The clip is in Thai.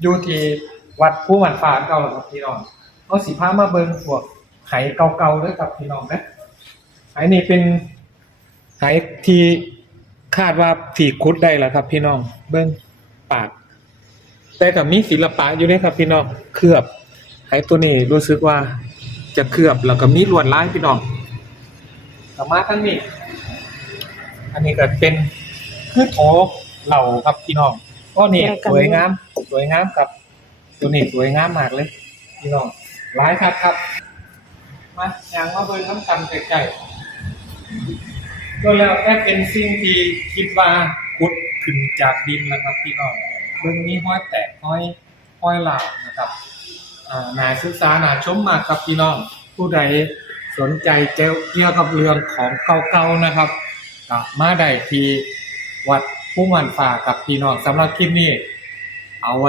อยู่ที่วัดผู้มันฟ้าเก่าครับพี่น้องเอาสิพามาเบิ่งพวกไหเก่าๆด้อครับพี่น้องนะไหนี่เป็นไหที่คาดว่าที่ขุดได้แล้วครับ พี่น้อง เบิ่งปาก แต่ก็มีศิลปะอยู่ด้วยครับ พี่น้องเคลือบไหตัวนี้รู้สึกว่าจะเคลือบแล้วก็มีลวดลายพี่น้องต่อมารถทั้งนี้ อันนี้ก็เป็นคือโถเหล่าครับพี่น้องก็นี่ยสวยงาม สวยงามครับ ตัวนี้สวยงามมากเลย พี่น้องหลายครับครับ มาอย่างมาเบิ่งน้ำกันใกล้ๆก็แล้วแต่เป็นสิ่งที่คิดว่าขุดขึ้นจากดินนะครับ พี่น้องเบิ่งนี้ห้อยแตกห้อยห้อยหลาบนะครับอ่านาศึกษานาชมมากครับพี่น้อง ผู้ใดสนใจเกี่ยวกับเรื่องของเก่าๆนะครับมาได้ที่วัดผู้มันฟ้ากับพี่น้องสำหรับคลิปนี้ เอาไว้